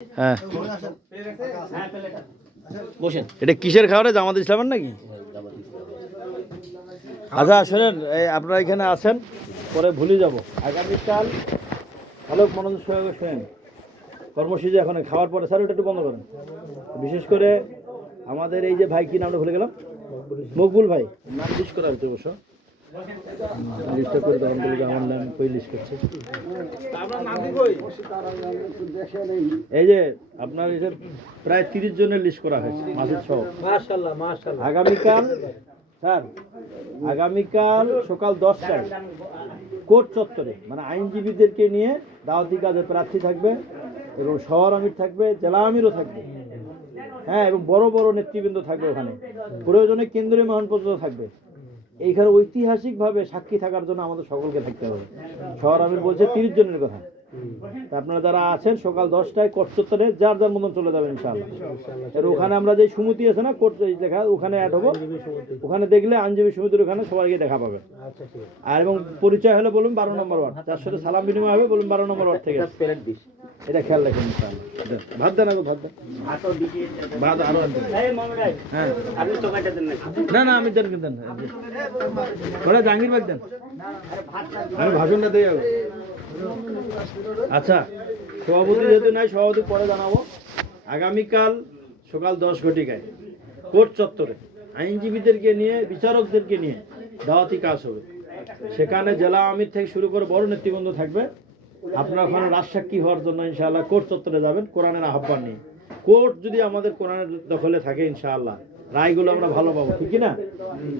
হ্যাঁ বসেন। এটা কিসের খাবারে? জামাত ইসলামের নাকি? আচ্ছা শোনেন, এই আপনারা এখানে আছেন, পরে ভুলে যাব। আগামীকাল ভালো মনোযোগ সহকারে শোনেন। কর্মসূচি এখন খাওয়ার পরে স্যার ওটা একটু বন্ধ করেন। বিশেষ করে আমাদের এই যে ভাই, কি নামটা ভুলে গেলাম, মকবুল ভাই, নাম লিস্ট করা হচ্ছে অবশ্য। লিস্টটা করে তখন বলি আমার নাম কই লিস্ট করছে। এই যে আপনার এই যে প্রায় 30 জনের লিস্ট করা হয়েছে মাসুদ সহ। মাশাআল্লাহ মাশাআল্লাহ। আগামীকাল স্যার, আগামীকাল সকাল 10টায় কোর্ট চত্বরে, মানে আইনজীবীদেরকে নিয়ে দাওয়াতি কাজে প্রার্থী থাকবে এবং শহর আমির থাকবে, জেলা আমিরও থাকবে, হ্যাঁ, এবং বড় বড় নেতৃবৃন্দ থাকবে ওখানে, প্রয়োজনে কেন্দ্রীয় মহান পর্যন্ত থাকবে। এইখানে ঐতিহাসিকভাবে সাক্ষী থাকার জন্য আমাদের সকলকে থাকতে হবে। শহর আমির বলছে 30 জনের কথা। আপনারা যারা আছেন সকাল 10টায় কোর্ট চত্বরে যার যার মতন চলে যাবেন ইনশাআল্লাহ। আর ওখানে আমরা যে সমিতি আছে না কোর্ট দেখা, ওখানে অ্যাড হবো। ওখানে দেখলে আইনজীবী সমিতির ওখানে সবাইকে দেখা পাবে। আর এবং পরিচয় হলে বলুন 12 নম্বর ওয়ার্ড, তার সাথে সালাম বিনিময় হবে, বলুন 12 নম্বর ওয়ার্ড থেকে। এটা খেয়াল রাখেন ইনশাআল্লাহ। ভাত দেন, আগে ভাত দেন, ভাত আরো আনতে। হ্যাঁ না না, আমি দেন দেন ওরা জাহাঙ্গীর ভাগ দেন, আমি ভাষণটা দিয়ে যাবো। আচ্ছা, সভাপতি যেহেতু নাই, সভাপতি পরে জানাবো। আগামীকাল সকাল 10 ঘটিকায় কোর্ট চত্বরে আইনজীবীদেরকে নিয়ে, বিচারকদেরকে নিয়ে দাওয়াতি কাজ হবে। সেখানে জেলা আমির থেকে শুরু করে বড় নেতৃবৃন্দ থাকবে। আপনারা ওখানে রাজসাক্ষী হওয়ার জন্য ইনশাআল্লাহ কোর্ট চত্বরে যাবেন কোরআনের আহ্বান নিয়ে। কোর্ট যদি আমাদের কোরআনের দখলে থাকে ইনশাআল্লাহ রায়গুলো আমরা ভালো পাবো, ঠিক না?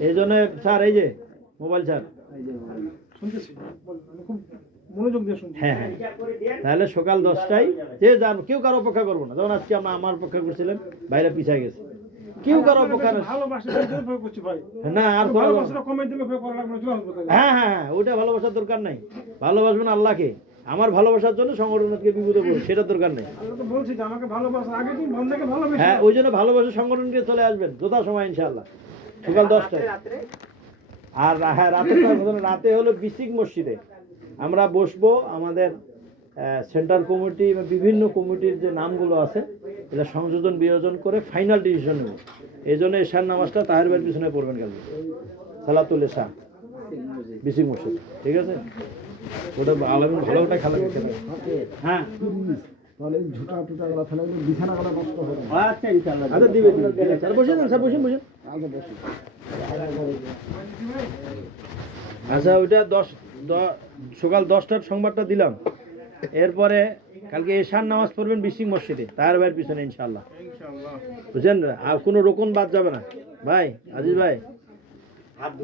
এই জন্য স্যার, এই যে মোবাইল স্যার শুনতেছি, মনোযোগ দিয়ে শুনছি। হ্যাঁ হ্যাঁ, তাহলে সকাল 10টায় যে যান, কেউ কারো অপেক্ষা করবো না। যেমন আজকে আমরা আমার অপেক্ষা করছিলেন, বাইরে পিছিয়ে গেছে, কেউ কারো অপেক্ষা না। না আর হ্যাঁ হ্যাঁ হ্যাঁ, ওটা ভালোবাসার দরকার নাই। ভালোবাসবেন আল্লাহকে, আমার ভালোবাসার জন্য সংগঠনকে বিপদে পড়বে, সেটার দরকার নেই। হ্যাঁ, ওই জন্য ভালোবাসা সংগঠনকে চলে আসবেন যথা সময় ইনশাআল্লাহ সকাল 10টায়। আর হ্যাঁ, রাতে হলো বিসিক মসজিদে আমরা বসবো। আমাদের সেন্ট্রাল কমিটি বা বিভিন্ন কমিটির যে নামগুলো আছে, এটা সংযোজন বিয়োজন করে ফাইনাল ডিসিশন নেব। এই জন্য এশার নামাজটা তাহের ভাইয়ের পিছনে পড়বেন কালকে, সালাতুল এশা, বিসিক মসজিদ, ঠিক আছে? ওটা আলামিন ভালো ওটা খেলা করতে পারে। হ্যাঁ তাহলে ঝুটা টুটা গলা ফেলে বিছানা গলা নষ্ট হবে। আচ্ছা ইনশাআল্লাহ, আচ্ছা দিবে স্যার। বসেন স্যার, বসেন বসেন। আচ্ছা বসেন। আচ্ছা, ওইটা সকাল 10টার সংবাদটা দিলাম। এরপরে কালকে এশার নামাজ পড়বেন বিসিক মসজিদে তাহের ভাইয়ের পিছনে ইনশাআল্লাহ, বুঝছেন? আর কোনো রকম বাদ যাবে না ভাই, আজিজ ভাই।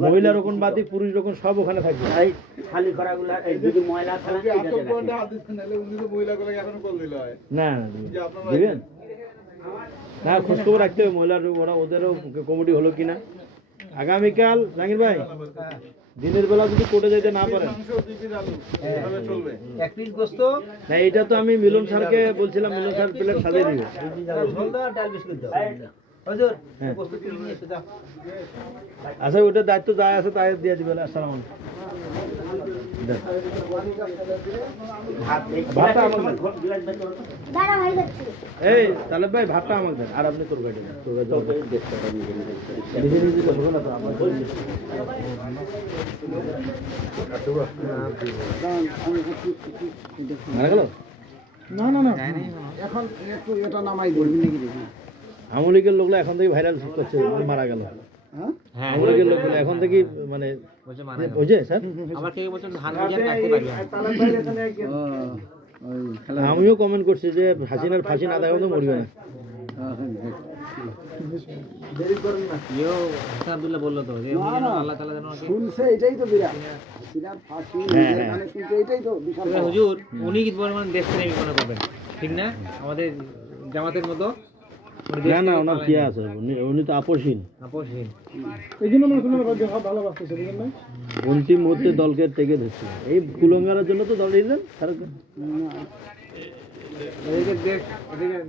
মহিলা রকম বাদই পুরুষ রকম সব ওখানে থাকবে। ভাই খালি করাগুলো যদি ময়লা থাকে না দিবেন না, খোঁজখবর রাখতে হবে মহিলার, ওরা ওদেরও কমিটি হলো কিনা। আগামীকাল জাহাঙ্গীর ভাই দিনের বেলা যদি কোর্টে যেতে না পারেন, না এটা তো আমি মিলন স্যারকে বলছিলাম, মিলন স্যার প্লেট সাজিয়ে দিবে। আচ্ছা, ওটার দায়িত্ব যা আছে তাই দিয়ে দিবেন। আসসালাম আলাইকুম। এই তালেব ভাই, ভাতটা আমাকে দেন, আর আপনি তরকারি না না না, এখন একটু এটা নামাই দিন। আওয়ামী লীগের লোকরা এখন থেকে ভাইরাল করছে, মারা গেল। আওয়ামী লীগের লোকগুলো এখন থেকে মানে বুঝে স্যার, আমিও কমেন্ট করছি যে হাসিনার ফাঁসি না দেওয়া তো মরবে না। ঠিক না আমাদের জামাতের মতো না না, ওনার কি আছে, উনি তো আপসহীন। অন্তিম মুহূর্তে দলকে টেকে ধরছিল, এই কুলঙ্গারের জন্য তো দল দিলেন।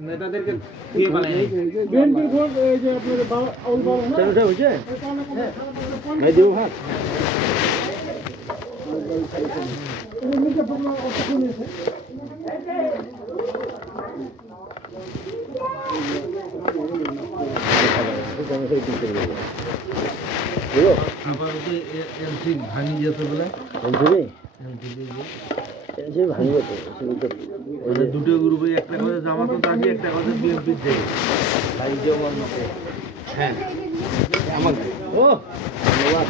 নেতাদেরকে ভাঙি যেতে বলে দুটো গ্রুপে একটা করে জামাত দাবি একটা করে বিএনপির দেবে হ্যাঁ আমার ও ধন্যবাদ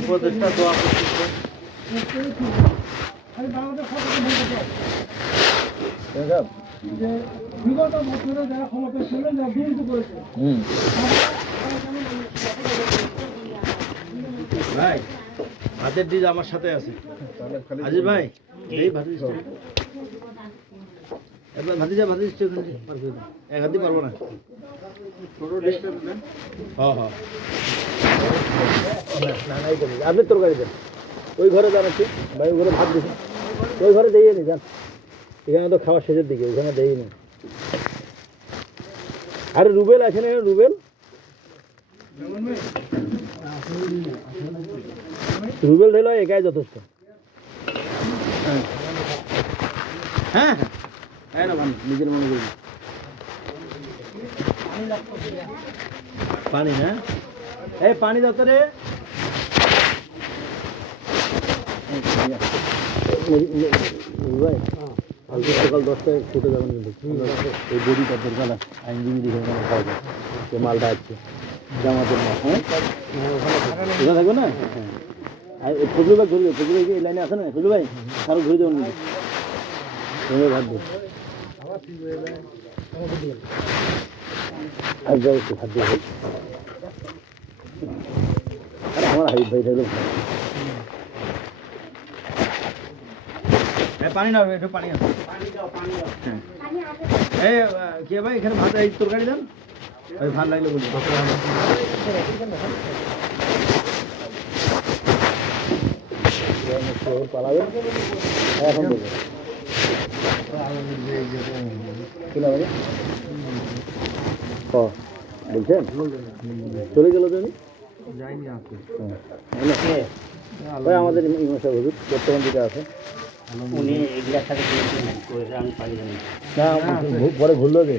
উপদেশটা দোয়া করতেছে যে বিগত বছরে যারা ক্ষমতা ছিল যারা দুর্নীতি করেছে ভাই ভাতের ডিজ আমার সাথে আছে আজিজ ভাই এই ভাতিজ একবার ভাতিজা এক হাতি পারবো না আপনি তরকারি দেন ওই ঘরে যান একটু ভাই ওই ঘরে ভাত দিন ওই ঘরে দিয়ে নি যান এখানে তো খাওয়ার শেষের দিকে ওইখানে দেই নি আরে রুবেল আছে না রুবেল রুবেল দিল একাই যথেষ্ট হ্যাঁ হ্যাঁ না নিজের মনে করি পানি না এই পানি দাও তো রে ভাই কালকে সকাল 10টায় ছুটে যাবেন কিন্তু এই বডিটা দরকার আইনজীবী দেখে খাওয়া যায় যে মালটা আছে জামাতের মাল হ্যাঁ ওখানে থাকবে না হ্যাঁ আর ফজলু ভাই ধরবে ফজলু ভাই এই লাইনে আছে না ফজলু ভাই কারো ঘুরে দেবেন ভাত দিন আর যাও একটু ভাত দিয়ে আরে আমার হাবিব ভাই থাকলে পানি না একটু পানি আছে এই কে ভাই এখানে ভাত এই তরকারি দেন ওই ভাত লাগলে বলি পালাবেন এখন বলবেন বলছেন চলে গেল তুমি যাইনি ওই আমাদের ইমাম সাহেব হুজুর বর্তমান যেটা আছে উনি এগুলার সাথে আমি পারি না পরে ঘুরলো যে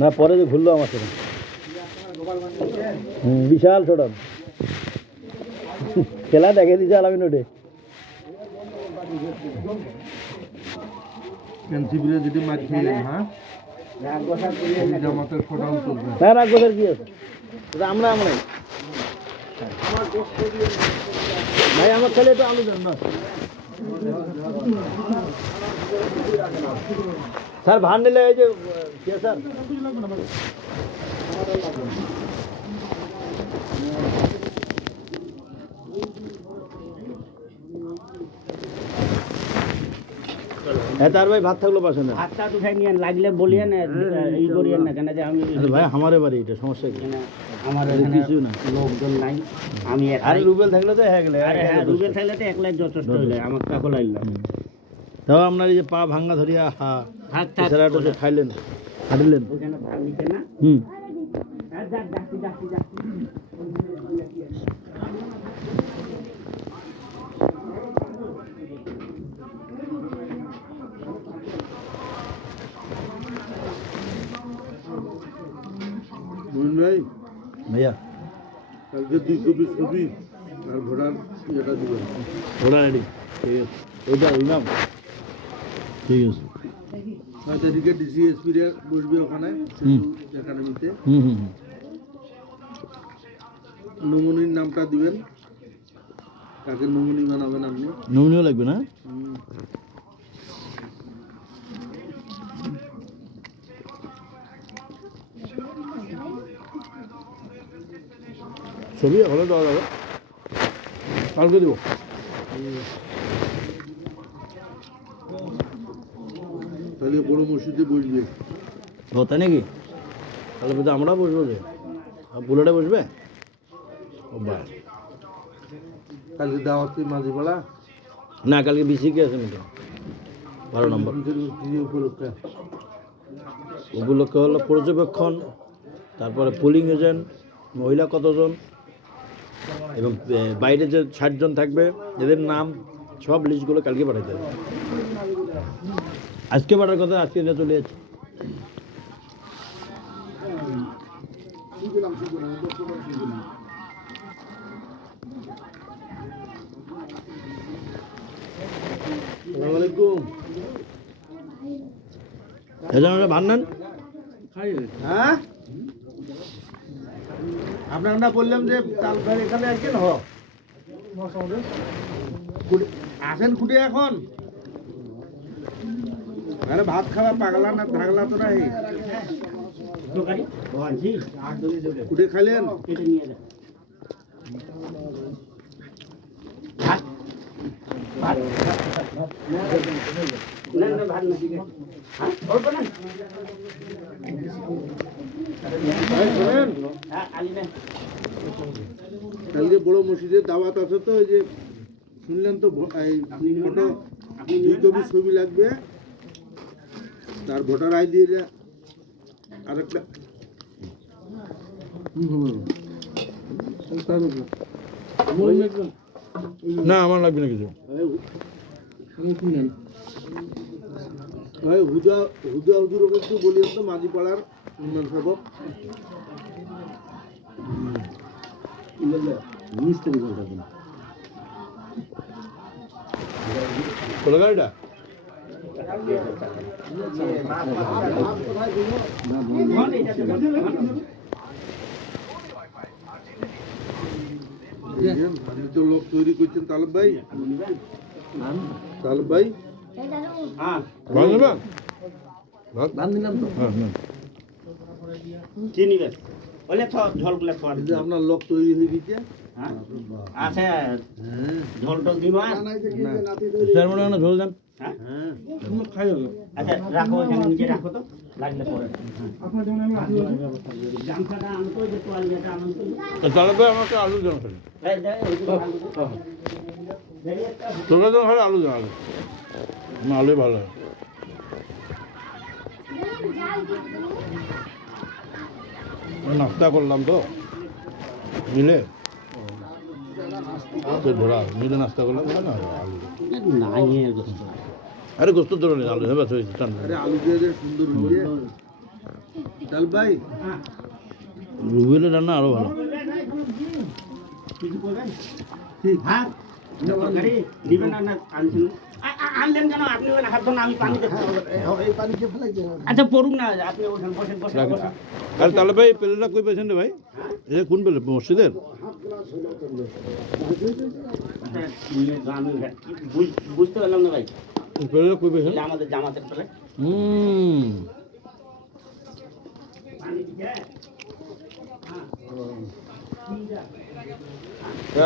না পরে যে ঘুরলো আমার সাথে বিশাল ছোটান খেলা দেখে দিচ্ছে আলামিন ওঠে এনসিপির যদি মার খেয়ে হ্যাঁ জামাতের ফটো তুলবে হ্যাঁ রাগ বছর কি আছে আমরা আমরাই ভাই আমার ছেলে তো আলু দেন না স্যার ভান নিলে এই যে স্যার হ্যাঁ তার ভাই ভাত থাকলো পাশে না ভাতটা উঠাই নিয়ে লাগলে বলিয়ে না ই করিয়েন না কেন যে আমি ভাই আমারে বাড়ি এটা সমস্যা কি আমার কিছু না লোকজন নাই আমি আরে রুবেল থাকলে তো হয়ে গেলে আরে হ্যাঁ রুবেল থাকলে তো একলাই যথেষ্ট হইলে আমার কাকো লাগলো তাও আপনার এই যে পা ভাঙ্গা ধরিয়া হা থাক থাক সেরাটো যে খাইলেন হাঁটিলেন ওখানে ভাগ নিতে না হুম যাক যাচ্ছি যাচ্ছি যাচ্ছি ভাই ভাইয়া কালকে 2 কপি ছবি আর ভোটার ইয়েটা দিবেন ওরা রেডি ঠিক আছে ওইটা ইমাম ঠিক আছে 9 তারিখে ডিসিএসপি রে বসবে ওখানে একাডেমিতে হুম হুম নমুনির নামটা দিবেন কাকে নমুনি বানাবেন আপনি নমুনিও লাগবে না ছবি হলে দেওয়া যাবে কালকে দেবো তাহলে বড় মসজিদে বসবে ও তাই নাকি তাহলে বোধ আমরা বসবো যে বুলেটে বসবে ও বাস কালকে দাওয়াতি মাঝিপাড়া না কালকে বিসিকে আছে মিটিং 12 নম্বর উপলক্ষে উপলক্ষে হলো পর্যবেক্ষণ তারপরে পোলিং এজেন্ট মহিলা কতজন এবং বাইরে যে 60 জন থাকবে এদের নাম সব লিস্টগুলো কালকে পাঠাইতে হবে। আজকে পাঠার কথা, আজকে এটা চলে যাচ্ছে। আসসালামু আলাইকুম। এজন্য ভান নেন। হ্যাঁ, আপনার না বললাম যে তালবাড়ি এখানে আসেন আসেন খুঁটে এখন। আরে ভাত খাওয়া পাগলা না থাকলা তো নাই, খুঁটে খাইলেন। কালকে বড় মসজিদের দাওয়াত আছে তো, ওই যে শুনলেন তো, ফটো 2 কপি ছবি লাগবে, তার ভোটার আইডি আর একটা। না আমার লাগবে না কিছু। হুদা হুদা হুজুরকে একটু বলিও তো, মাঝি পাড়ার উন্নয়ন সেবক। মিস্ত্রি বলতে কোন গাড়িটা? আপনি তো লোক তৈরি করছেন তালেব ভাই। তালেব ভাই আপনার লোক তৈরি হয়ে গেছে। আচ্ছা, ঝোল টোল দিবা? ঝোল দেন। আচ্ছা রাখো, এখানে নিচে রাখো তো, লাগলে পরে। গামছাটা আনতো, যে তোয়ালিটা আনতো। তাহলে আমাকে আলু দেন। তোলা তো হয় আলু দেন, আলু ভালো হয়। নাস্তা করলাম তো মিলে, ধরা মিলে নাস্তা করলাম না আলু। আরে গোস্ত ধরে নেই, আলু হেবা হয়েছে। আরে আলু দিয়ে সুন্দর ডাল ভাই, রুবেলে রান্না আরো ভালো। আনলেন কেন আপনি? হাত ধরুন, আমি পানি আচ্ছা পড়ুন না, আপনি ওখানে বসেন বসেন। আরে তাহলে ভাই প্লেটটা কই পেয়েছেন রে ভাই? এই কোন প্লেট? মসজিদের? বুঝতে পারলাম না ভাই, প্লেটটা কই পেয়েছেন? আমাদের জামাতের প্লেট।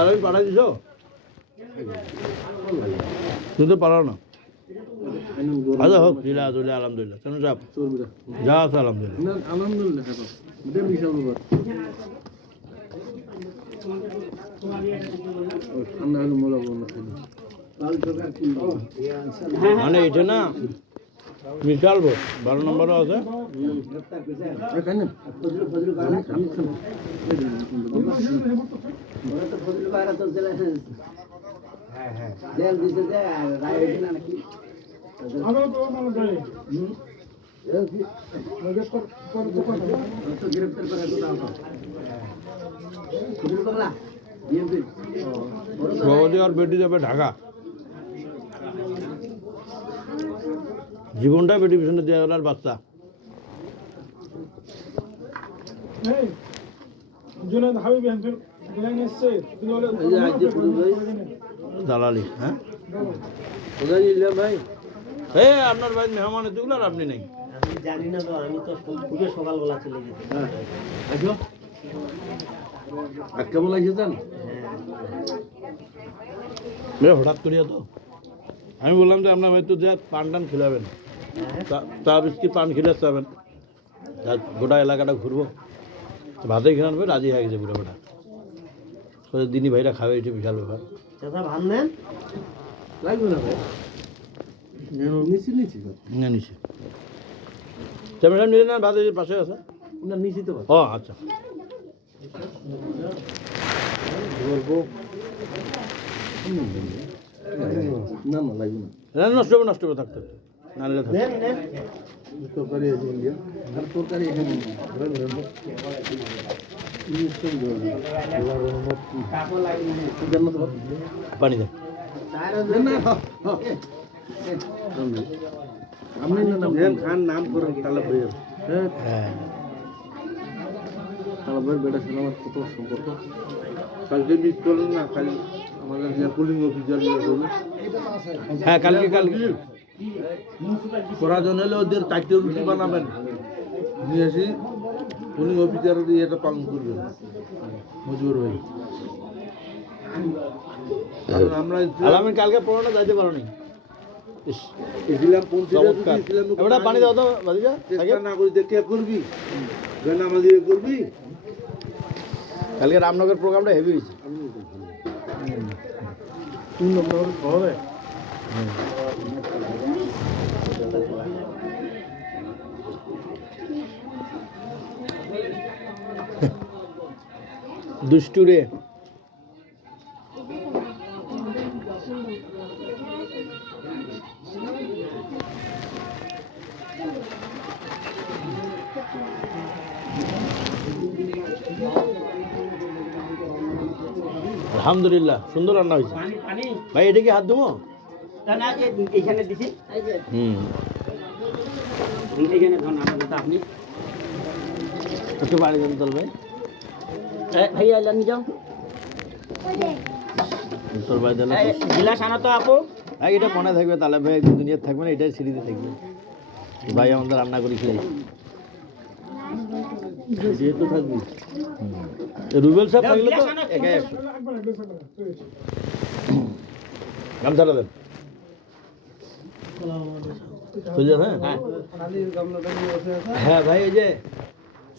আমি পাঠাই দিছ, তুই তো পারাও না। আচ্ছা হোক, দিলা দিলা আলহামদুলিল্লাহ। কেন যাব যা আছে আলহামদুলিল্লাহ। আলহামদুলিল্লাহ মানে এটা না বিশাল ভোট, 12 নম্বরও আছে। সহজে আর বেটি যাবে ঢাকা, জীবনটা বেটি পিছনে দেওয়া গেল। আর বাচ্চা দালালি। হ্যাঁ ভাই, এই আপনার ভাই মেহমান এতগুলো আর আপনি নেই। জানি না তো, আমি তো খুবই সকালবেলা চলে গেছি। কেমন লাগছে জান? হঠাৎ করিয়া তো আমি বললাম যে আপনার হয়তো যে পান টান খিলাবেন, চা বিস্কিট পান খিলে যাবেন, গোটা এলাকাটা ঘুরবো, ভাতেই খেয়ে আনবে। রাজি হয়ে গেছে পুরো গোটা। দিনী ভাইরা খাবে, এটা বিশাল ব্যাপার। ভাত নেন লাগবে না ভাই, নিচে নিচে না নিচে ক্যামেরা নিলে না, ভাত পাশে আছে না, নিচে তো। ও আচ্ছা বলবো না নষ্ট হবে থাকতে না নিলে থাকবে পানি দেন খান নাম করেন তাহলে হ্যাঁ তাহলে বেটা ছিল আমার কত সম্পর্ক কালকে মিট করলেন না খালি আমাদের যে পুলিং অফিসার হ্যাঁ কালকে করার জন্য হলে ওদের 4টে রুটি বানাবেন নিয়ে এসে পুলিং অফিসার এটা পালন করবেন মজুর ভাই কারণ আমরা আমি কালকে পড়ানো যাইতে পারো নি ইসলাম চমৎকার। এবারে পানি দাও তো বাদিজা চেষ্টা না করি দেখে করবি গান আমাদের করবি কালকে রামনগর প্রোগ্রামটা হেভি হয়েছে তিন নম্বর শহরে দুষ্টুরে আলহামদুলিল্লাহ সুন্দর রান্না হয়েছে ভাই এটা কি হাত দেবো এখানে দিছি হুম এখানে ধরুন আমাদের আপনি একটু বাড়ি দেন চল ভাই ভাই আইলা নিয়ে যাও তোর বাড়ি দিলে গিলাস আনা তো আপু হ্যাঁ এটা মনে থাকবে তাহলে ভাই দুনিয়ার থাকবে না এটাই সিঁড়িতে থাকবে ভাই আমাদের রান্না করে খেয়ে যেহেতু থাকবি রুবেল সাহেব থাকলে তো একাই একশো গামছাটা দেন বুঝলেন হ্যাঁ হ্যাঁ ভাই এই যে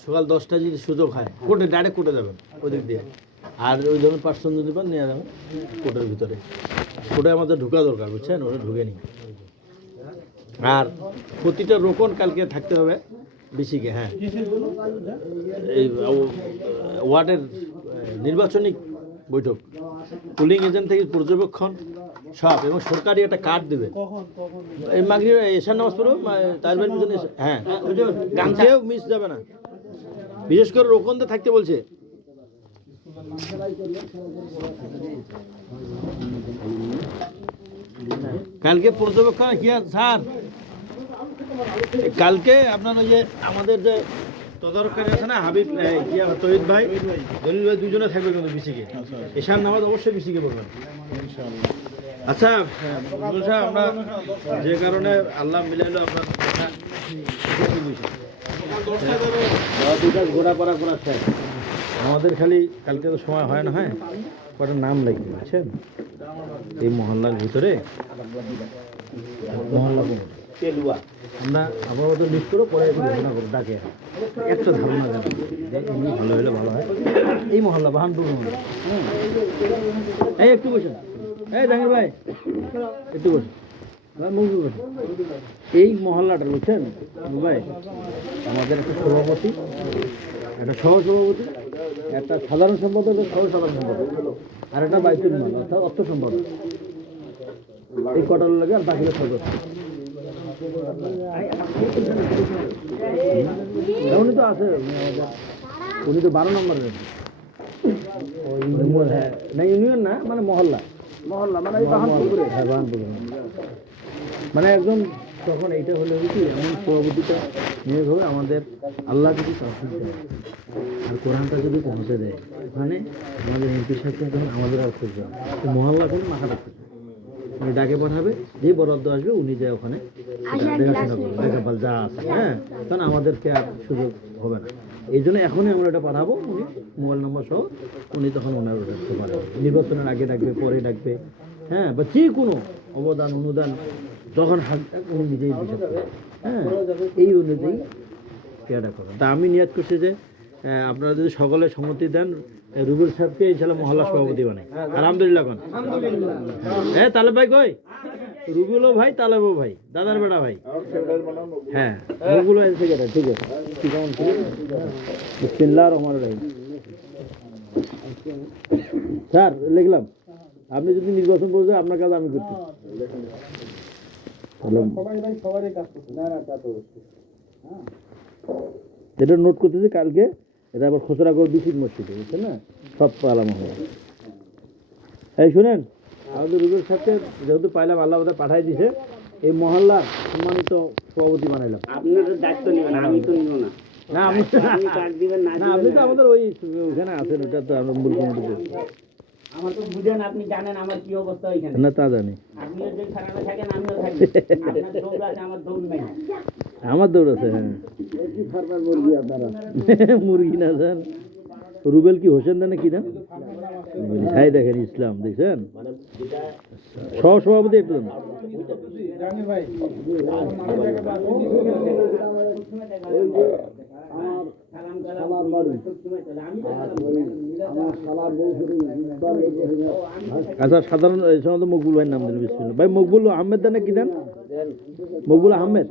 সকাল 10টা যদি সুযোগ হয় কোর্টে ডাইরেক্ট কোর্টে যাবেন ওই দিক দিয়ে আর ওই ধরনের পার্সন যদি পান নিয়ে যাবেন কোর্টের ভিতরে কোর্টে আমাদের ঢোকা দরকার বুঝছেন ওটা ঢুকে নি আর প্রতিটা রোকন কালকে থাকতে হবে বিসিকে হ্যাঁ এই ওয়ার্ডের নির্বাচনী বৈঠক পুলিং এজেন্ট থেকে পর্যবেক্ষণ সব এবং সরকারি একটা কার্ড দেবে এই মাগরি এশার নামাজ পড়ো তার পিছনে হ্যাঁ কেউ মিস যাবে না বিশেষ করে রোকনতে থাকতে বলছে কালকে পর্যবেক্ষণ কি স্যার কালকে আপনার ওই যে আমাদের যে তদারকারী আছে না হাবিব তহিদ ভাই দলিল ভাই দুজনে থাকবে কিন্তু বিসিকে এশার নামাজ অবশ্যই বিসিকে পড়বেন আচ্ছা বলুন স্যার আমরা যে কারণে আল্লাহ মিলাইলো আপনার ঘোরাপাড়া করার চাই আমাদের খালি কালকে তো সময় হয় না হ্যাঁ কটা নাম লাগবে বুঝছেন এই মহল্লার ভিতরে মহল্লা তেলুয়া আমরা আপাতত লিস্ট করে পরে ঘোষণা করবো ডাকে একটা ধারণা দেন যে এমনি ভালো হলে ভালো হয় এই মহল্লা বাহানপুর মহল্লা এই একটু বসুন এই জাহাঙ্গীর ভাই একটু বসুন এই মহল্লাটা বুঝছেন ভাই আমাদের একটা সভাপতি একটা সহসভাপতি একটা সাধারণ সম্পাদক সহ সাধারণ সম্পাদক আর একটা বাইতুল মাল অর্থাৎ অর্থ সম্পাদক এই কটার লাগে আর বাকিটা সদস্য উনি তো আছে উনি তো 12 নম্বরের না ইউনিয়ন না মানে মহল্লা মানে এই বাহানপুরে হ্যাঁ বাহানপুরে মানে একদম তখন এইটা হলে কি এমন সভাপতিটা নিয়োগ হবে আমাদের আল্লাহ যদি তৌফিক দেয় আর কোরআনটা যদি পৌঁছে দেয় ওখানে আমাদের এমপির সাথে এখন আমাদের আর খুঁজবে মহল্লা করে মাথা রাখতে উনি ডাকে পাঠাবে যে বরাদ্দ আসবে উনি যায় ওখানে দেখাশোনা করবে দেখাপাল যা আছে হ্যাঁ কারণ আমাদেরকে আর সুযোগ হবে না এই জন্য এখনই আমরা এটা পাঠাবো উনি মোবাইল নম্বর সহ উনি তখন ওনার রাখতে পারবে নির্বাচনের আগে ডাকবে পরে ডাকবে হ্যাঁ বা যে কোনো অবদান অনুদান যখন হাত উনি নিজেই বিচার করবে হ্যাঁ এই অনুযায়ী কেয়ারটা করবেন তা আমি নিয়াত করছি যে আপনারা যদি সকলে সম্মতি দেন রুবেল সাহেবকে ইনশাল্লাহ মহল্লা সভাপতি বানাই আলহামদুলিল্লাহ কোন হ্যাঁ তালেব ভাই কই রুবেলও ভাই তালেবও ভাই দাদার বেটা ভাই হ্যাঁ রুবেলও এসে গেছে ঠিক আছে ঠিক আছে বিসমিল্লাহির রহমানির রহিম স্যার লিখলাম আপনি যদি নির্বাচন করে আপনার কাজ আমি করতে এটা নোট করতেছি কালকে এটা আবার খোসরা করে বিশিট মসজিদে বুঝছেন না সব পালানো হবে এই শুনেন আমাদের রুবের সাথে যেহেতু পাইলাম আল্লাহ ওদের পাঠাই দিছে এই মহল্লার সম্মানিত সভাপতি বানাইলাম আপনার দায়িত্ব নেবেন আমি তো নিব না না আমি আপনি কার্ড দিবেন না না আপনি তো আমাদের ওই ওখানে আছেন ওটা তো আমরা মূল কমিটিতে আমার তো বুঝেন আপনি জানেন আমার কি অবস্থা ওইখানে না তা জানি আপনিও যে খারাপে থাকেন আমিও থাকি আপনার দৌড় আছে আমার দৌড় নাই আমার দৌড় আছে হ্যাঁ মুরগি না জান রুবেল কি হোসেন দেন কি না হাই দেখেন ইসলাম দেখছেন সভাপতি একটু দেন। আচ্ছা সাধারণ এই সময় তো মকবুল ভাইয়ের নাম দেন বিসমিল্লাহ ভাই মকবুল আহমেদ দেন কি দেন মকবুল আহমেদ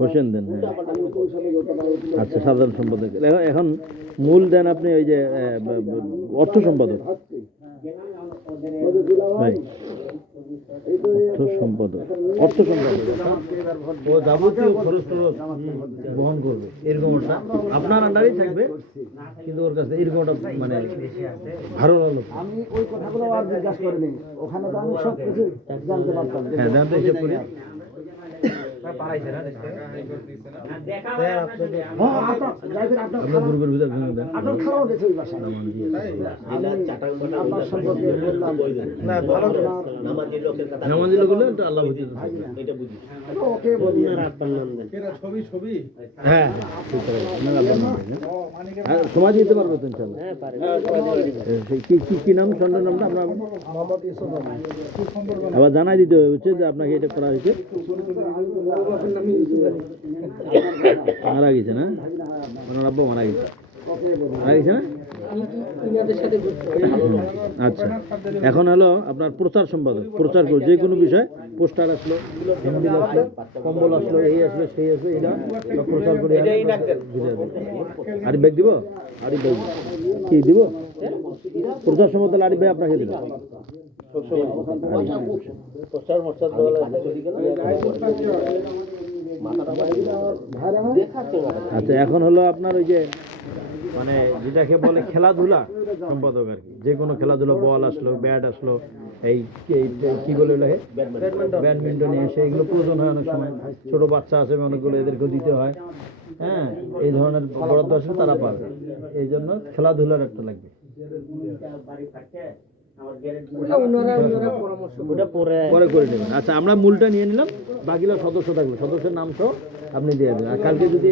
হোসেন দেন হ্যাঁ আচ্ছা সাধারণ সম্পাদক এখন মূল দেন আপনি ওই যে অর্থ সম্পাদক ভাই অর্থ সম্পাদক ও যাবতীয় খরচ টরচ বহন করবে এরকম ওটা আপনার আন্ডারেই থাকবে কিন্তু ওর কাছে এরকম ওটা মানে ভালো হলো আমি ওই কথাগুলো আর জিজ্ঞাসা করিনি ওখানে তো আমি সব কিছু জানতে পারতাম হ্যাঁ জানতে হিসেব করি আমরা গ্রুপের ভিতরে ভেঙে দেন আপনার খাওয়া গেছে ওই বাসায় আপনার সম্পর্কে বললাম নামাজি লোক হলে আল্লাহ বুঝতে ওকে বলি হ্যাঁ ঠিক আছে আপনার আল্লাহ নাম দেন হ্যাঁ সময় দিতে পারবো তো ইনশাআল্লাহ কি নাম সন্ধ্যার নামটা আমরা আবার জানাই দিতে হবে বুঝছে যে আপনাকে এটা করা হয়েছে মারা গেছে না ওনার আব্বা মারা গেছে না আচ্ছা এখন হলো আপনার প্রচার সম্পাদক প্রচার করে যে কোনো বিষয় পোস্টার আসলো হ্যান্ডবিল আসলো কম্বল আসলো এই আসলো সেই আসলো এটা সব প্রচার করে আরিফ ব্যাগ দিব আরিফ ব্যাগ কি দিব প্রচার সম্পাদক আরিফ ভাই আপনাকে দিল আচ্ছা এখন হলো আপনার ওই যে মানে যেটাকে বলে খেলাধুলা সম্পাদক আর কি যে কোনো খেলাধুলা বল আসলো ব্যাট আসলো এই কি বলে লাগে ব্যাডমিন্টন এসে এগুলো প্রয়োজন হয় অনেক সময় ছোট বাচ্চা আছে অনেকগুলো এদেরকেও দিতে হয় হ্যাঁ এই ধরনের বরাদ্দ আসলে তারা পাবে এই জন্য খেলাধুলার একটা লাগবে পরে করে নেবেন আচ্ছা আমরা মূলটা নিয়ে নিলাম বাকিগুলো সদস্য থাকবে সদস্যের নাম সহ আপনি দিয়ে দেবেন আর কালকে যদি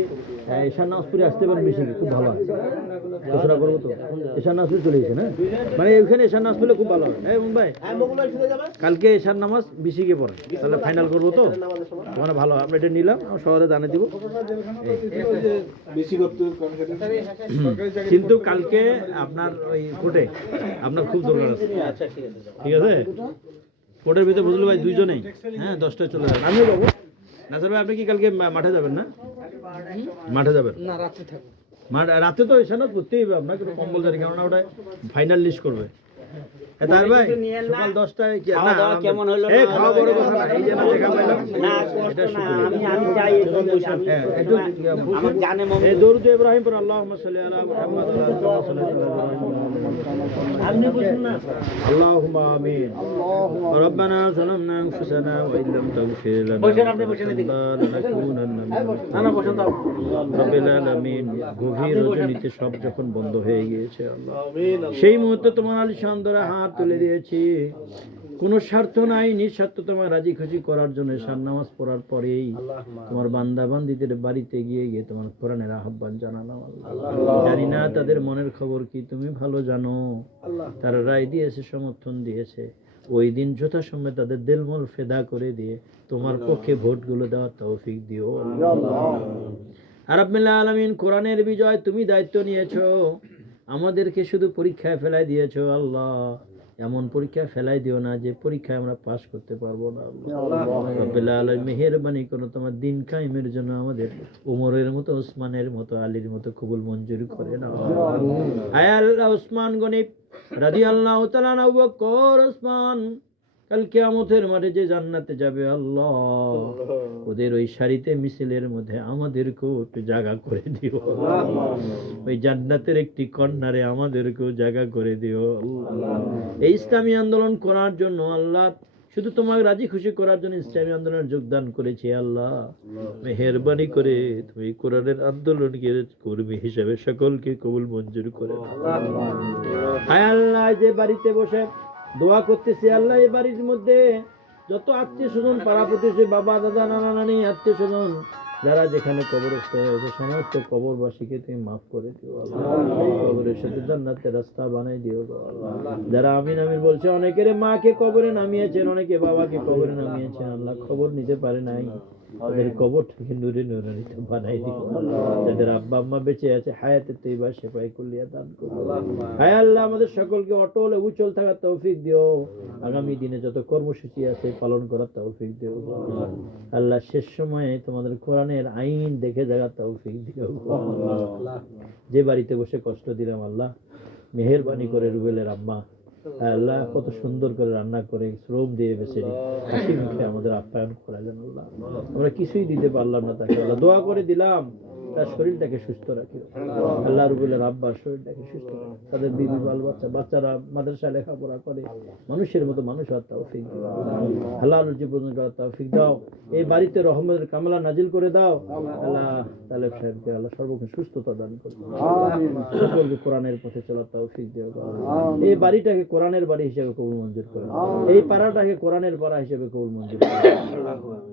ঈশান নামাজপুরে আসতে পারেন বেশি খুব ভালো হয় দোসরা করবো তো ঈশান নামাজপুর চলে গেছে না মানে ওইখানে ঈশান নামাজ পড়লে খুব ভালো হয় এই মুম্বাই কালকে ঈশান নামাজ বেশিকে পড়ে তাহলে ফাইনাল করবো তো মানে ভালো হয় আমরা এটা নিলাম শহরে জানিয়ে দিব কিন্তু কালকে আপনার ওই কোর্টে আপনার খুব দরকার আছে ঠিক আছে কোর্টের ভিতরে বুঝলো ভাই দুইজনেই হ্যাঁ 10টায় চলে যাবেন আমিও যাবো নাসির ভাই আপনি কি কালকে মাঠে যাবেন না মাঠে যাবেন না রাতে থাকবো রাতে তো এসে না করতেই হবে আপনাকে একটু কম্বল জারি কেননা ওটা ফাইনাল লিস্ট করবে তার ভাই সকাল 10টায় কেমন হলো এই খাওয়া বড় কথা না এই যে না দেখা পাইলাম না কষ্ট না আমি চাই একটু আমার জানে এই দরুদ ইব্রাহিম পর আল্লাহুম্মা সাল্লি আলা মুহাম্মদ ওয়া আলা আপনি বলুন না আল্লাহুম্মা আমিন রব্বানা যালামনা আনফুসানা ওয়া ইল্লাম তাগফির লানা রব্বিল আলামিন গভীর রজনীতে সব যখন বন্ধ হয়ে গিয়েছে আল্লাহ সেই মুহূর্তে তোমার আলিশান ধরে হাত তুলে দিয়েছি কোনো স্বার্থ নাই নিঃস্বার্থ তোমার রাজি খুশি করার জন্য ঈশান নামাজ পড়ার পরেই তোমার বান্দা বান্দীদের বাড়িতে গিয়ে তোমার কোরআনের আহ্বান জানানো জানি না তাদের মনের খবর কি তুমি ভালো জানো তারা রায় দিয়েছে সমর্থন দিয়েছে ওই দিন যথাসময়ে তাদের দিলমল ফেদা করে দিয়ে তোমার পক্ষে ভোটগুলো দেওয়ার তৌফিক দিও আর রাব্বুল আলামিন কোরআনের বিজয় তুমি দায়িত্ব নিয়েছো আমাদেরকে শুধু পরীক্ষায় ফেলাই দিয়েছো আল্লাহ এমন পরীক্ষা ফেলাই দিও না যে পরীক্ষায় আমরা পাশ করতে পারবো না রব্বুল আলামিন মেহেরবানি করো তোমার দিন কায়েমের জন্য আমাদের উমরের মতো ওসমানের মতো আলীর মতো কবুল মঞ্জুর করে নাও আয় আল্লাহ ওসমান গনি রাদিয়াল্লাহু তাআলা আবু বকর ওসমান কাল কিয়ামতের মাঠে যে জান্নাতে যাবে আল্লাহ ওদের ওই সারিতে মিছিলের মধ্যে আমাদেরকেও একটু জায়গা করে দিও ওই জান্নাতের একটি কর্নারে আমাদেরকেও জায়গা করে দিও আল্লাহ এই ইসলামী আন্দোলন করার জন্য আল্লাহ শুধু তোমাকে রাজি খুশি করার জন্য ইসলামী আন্দোলনে যোগদান করেছি আল্লাহ মেহেরবানি করে তুমি কোরআনের আন্দোলনকে কর্মী হিসেবে সকলকে কবুল মঞ্জুর করে হায় আল্লাহ যে বাড়িতে বসে দোয়া করতেছি আল্লাহ এই বাড়ির মধ্যে যত আত্মীয় স্বজন পাড়া প্রতিবেশী বাবা দাদা নানা নানি আত্মীয় স্বজন যারা যেখানে কবরস্থ হয়েছে সমস্ত কবরবাসীকে তুমি মাফ করে দিও আল্লাহ কবরের সাথে জান্নাতের রাস্তা বানাই দিও আল্লাহ যারা আমিন আমিন বলছে অনেকের মাকে কবরে নামিয়েছেন অনেকে বাবাকে কবরে নামিয়েছেন আল্লাহ খবর নিতে পারে নাই ওদের কবরটাকে নূরে নূরানিত বানাই দিও যাদের আব্বা আম্মা বেঁচে আছে হায়াতে তৈবা সেপাই কুলিয়া দান করো হায় আল্লাহ আমাদের সকলকে অটল উচল থাকার তৌফিক দিও আগামী দিনে যত কর্মসূচি আছে পালন করার তৌফিক দিও আল্লাহ শেষ সময়ে তোমাদের কোরআনের আইন দেখে যাওয়ার তৌফিক দিও যে বাড়িতে বসে কষ্ট দিলাম আল্লাহ মেহেরবানি করে রুবেলের আম্মা আল্লাহ কত সুন্দর করে রান্না করে শ্রম দিয়ে বেচারি হাসি মুখে আমাদের আপ্যায়ন করালেন আল্লাহ আমরা কিছুই দিতে পারলাম না তাকে আল্লাহ দোয়া করে দিলাম তার শরীরটাকে সুস্থ রাখি আল্লাহ রুবেলের আব্বার শরীরটাকে সুস্থ রাখি তাদের বিবি বাল বাচ্চারা মাদ্রাসায় লেখাপড়া করে মানুষের মতো মানুষ হওয়ার তৌফিক দাও হালাল রুজি পূরণ করার তৌফিক দাও এই বাড়িতে রহমতের কামলা নাজিল করে দাও আল্লাহ তালেব সাহেবকে আল্লাহ সর্বক্ষণ সুস্থতা দান করো সকলকে কোরআনের পথে চলার তৌফিক দিও এই বাড়িটাকে কোরআনের বাড়ি হিসেবে কবুল মঞ্জুর করো এই পাড়াটাকে কোরআনের পাড়া হিসেবে কবুল মঞ্জুর করো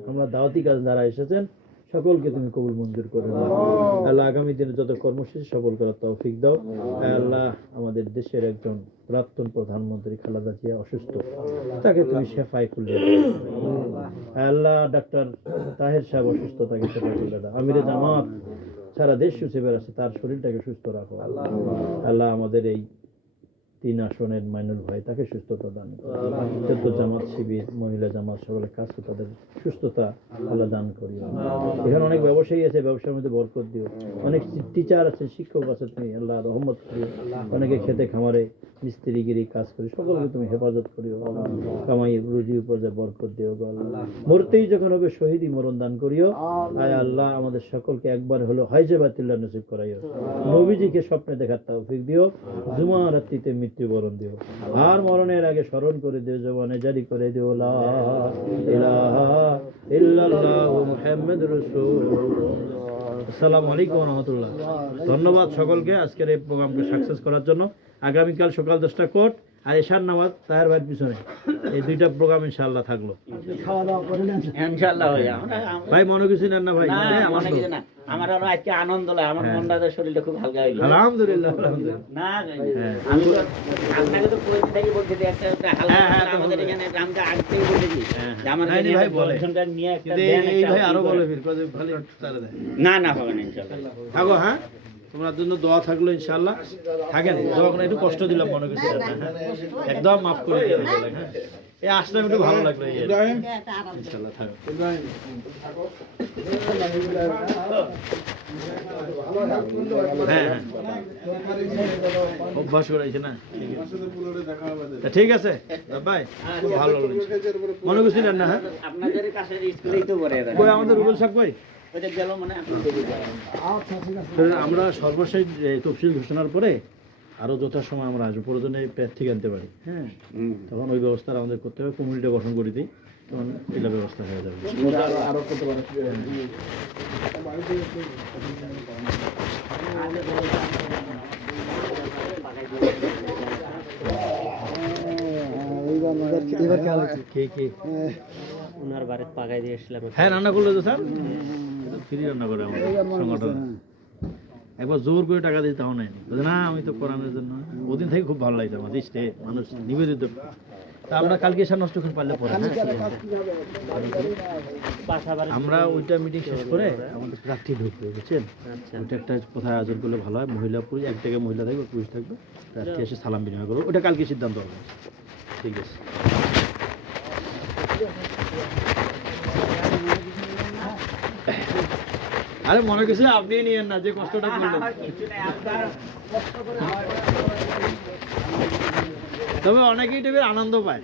আমরা দাওয়াতি কাজ যারা এসেছেন সকলকে তুমি কবুল মঞ্জুর করে দাও আল্লাহ আগামী দিনে যত কর্মসূচি সফল করার তৌফিক দাও আল্লাহ আমাদের দেশের একজন প্রাক্তন প্রধানমন্ত্রী খালেদা জিয়া অসুস্থ তাকে তুমি শেফায় খুলে দাও আল্লাহ ডাক্তার তাহের সাহেব অসুস্থ তাকে শেফায় খুলে দাও আমিরে জামাত সারা দেশ সুস্থ বেড়াচ্ছে তার শরীরটাকে সুস্থ রাখো আল্লাহ আমাদের এই 3 আসনের মাইনুল ভাই তাকে সুস্থতা দান করো যত জামাত শিবির মহিলা জামাত সকলের কাজ তাদের সুস্থতা আল্লাহ দান করিও এখানে অনেক ব্যবসায়ী আছে ব্যবসার মধ্যে বরকত দিও অনেক টিচার আছে শিক্ষক আছে তুমি আল্লাহ রহমত করিও অনেকে খেতে খামারে মিস্ত্রিগিরি কাজ করি সকলকে তুমি হেফাজত করিও কামাই রুজি উপর যা বরকত দিও আল্লাহ মরতেই যখন হবে শহীদি মরণ দান করিও আয় আল্লাহ আমাদের সকলকে একবার হলো হাইজাবাতিল্লাহ নসিব করাইও নবীজিকে স্বপ্নে দেখার তৌফিক দিও জুমা রাত্রিতে মৃত্যুবরণ দিও আর মরণের আগে স্মরণ করে দিও জবানে জারি করে দিও লা ইলাহা ইল্লাল্লাহু মুহাম্মাদুর রাসূলুল্লাহ আসসালামু আলাইকুম ওয়া রাহমাতুল্লাহ ধন্যবাদ সকলকে আজকের এই প্রোগ্রামকে সাকসেস করার জন্য আগামীকাল সকাল 10টা কোট আর এশার নামাজ তাহের ভাইয়ের পিছনে এই 2টা প্রোগ্রাম ইনশাআল্লাহ থাকলো খাওয়া দাওয়া করে নেন ইনশাআল্লাহ ভাই মনে কিছু নেন না ভাই আমার আমার আরো আজকে আনন্দ লাগে আমার মনটা শরীরটা খুব হালকা হয়ে গেল আলহামদুলিল্লাহ আলহামদুলিল্লাহ না আমি তো আপনাকে তো কইতে থাকি বলতে যে একটা হালকা আমাদের এখানে গ্রামটা আগতেই বলেছি যে আমার নাই ভাই বলে ঘন্টা নিয়ে একটা এই ভাই আরো বলে ফির কত ভালো তারে দেয় না না হবে না ইনশাআল্লাহ থাকো হ্যাঁ তোমার জন্য দোয়া থাকলো ইনশাআল্লাহ থাকেন দোয়া করে একটু কষ্ট দিলাম মনে কিছু একদম মাফ করে দিয়ে হ্যাঁ এই আসলাম একটু ভালো লাগলো ইনশাআল্লাহ থাকো হ্যাঁ অভ্যাস করাইছে না ঠিক আছে ভাই খুব ভালো লাগলো মনে কিছু না হ্যাঁ আপনাদের কাছে স্কুলেই তো পড়ে এরা কই আমাদের রুবেল সাহেব কই ওটা গেল মানে আপনি দেখে যাবেন আমরা সর্বশেষ তফসিল ঘোষণার পরে আরো যথাসময় আমরা আসবো প্রয়োজনে প্রার্থী আনতে পারি হ্যাঁ তখন ওই ব্যবস্থা আমাদের করতে হবে কমিটিটা গঠন করে দিই তখন এটা ব্যবস্থা হয়ে যাবে আরো করতে পারে এবার খেয়াল হচ্ছে কি ওনার বাড়িতে পাকাই দিয়ে এসেছিলাম হ্যাঁ রান্না করলে তো স্যার ফ্রি রান্না করে আমাদের সংগঠন একবার জোর করে টাকা দিতে তাও নেয়নি বলছে না আমি তো কোরআনের জন্য ওদিন থেকে খুব ভালো লাগছে আমাদের স্টে মানুষ নিবেদিত তা আমরা কালকে এসে নষ্ট করে পারলে পরে আমরা ওইটা মিটিং শেষ করে আমাদের প্রার্থী ঢুকবে বুঝছেন ওইটা একটা কোথায় আয়োজন করলে ভালো হয় মহিলা পুরুষ এক জায়গায় মহিলা থাকবে পুরুষ থাকবে প্রার্থী এসে সালাম বিনিময় করবো ওটা কালকে সিদ্ধান্ত হবে ঠিক আছে। আরে মনে কিছু আপনি নিয়েন না, যে কষ্টটা করলেন। তবে অনেকেই টেবিল আনন্দ পায়।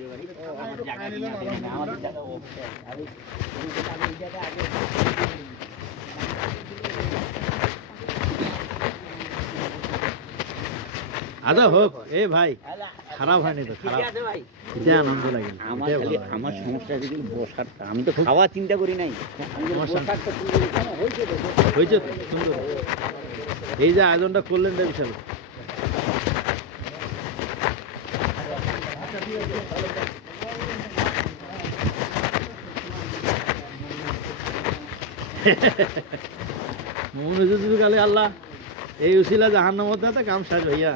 আদা হোক এ ভাই, খারাপ হয়নি তো, খারাপ এতে আনন্দ লাগে। আমার খালি আমার সমস্যা যদি বসারটা, আমি তো খাওয়া চিন্তা করি নাই, আমি যে বসারটা চিন্তা করি, কেন হয়েছে তো? হয়েছে তো সুন্দর। এই যে আয়োজনটা করলেন রে বিশাল। মনে হচ্ছে শুধু খালি আল্লাহ এই উসিলা জাহান্নাম মধ্যে তো কাম শেষ হইয়া।